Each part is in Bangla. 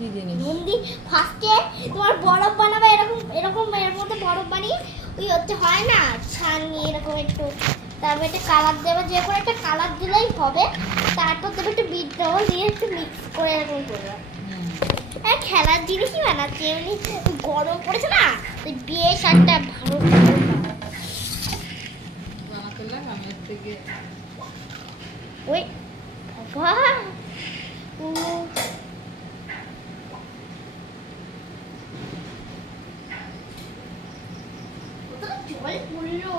কি জিনিস? নুন দি ফার্স্টে তোমার বরফ বানাবে, এরকম এরকম এর মধ্যে বরফ বানিয়ে ওই হচ্ছে হয় না ছানি এরকম একটু, তারপর একটা কালার দেবে, যে কোনো একটা কালার দিলেই হবে। তারপর দেবে একটু বিট লবণ দিয়ে একটু মিক্স করে এরকম করবে। হ্যাঁ খেলার জিনিসই বানাচ্ছে, এমনি গরম পড়েছে না ওই বেশ একটা ভালো বানাতে লাগ আমি থেকে ওই বাবা জল পড়লো।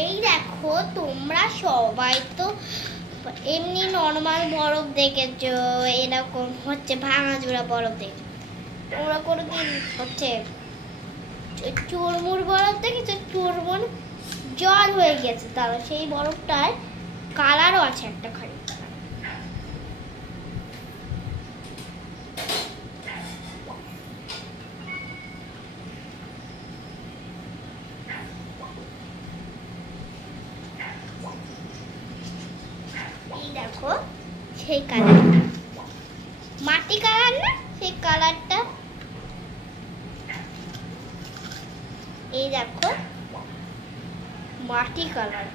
এই দেখো তোমরা সবাই তো এমনি নর্মাল বরফ দেখেছো, এরকম হচ্ছে ভাঙাচোরা বরফ দেখেছো। তোমরা কোনোদিন হচ্ছে চুরমুর বরফ দেখেছো? চুরমুর জল হয়ে গেছে, তাহলে সেই বরফটার কালারও আছে একটা খালি। এই দেখো সেই কালার, মাটি কালার না সেই কালারটা। এই দেখো মাটি কালার।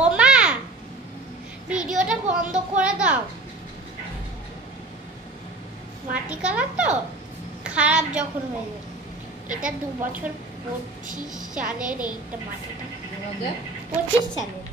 ও মা ভিডিওটা বন্ধ করে দাও। মাটি কালার তো খারাপ যখন হয়ে যাবে। এটা 2 বছর 25 সালের, এইটা মাটিটা 2025 25 সালের।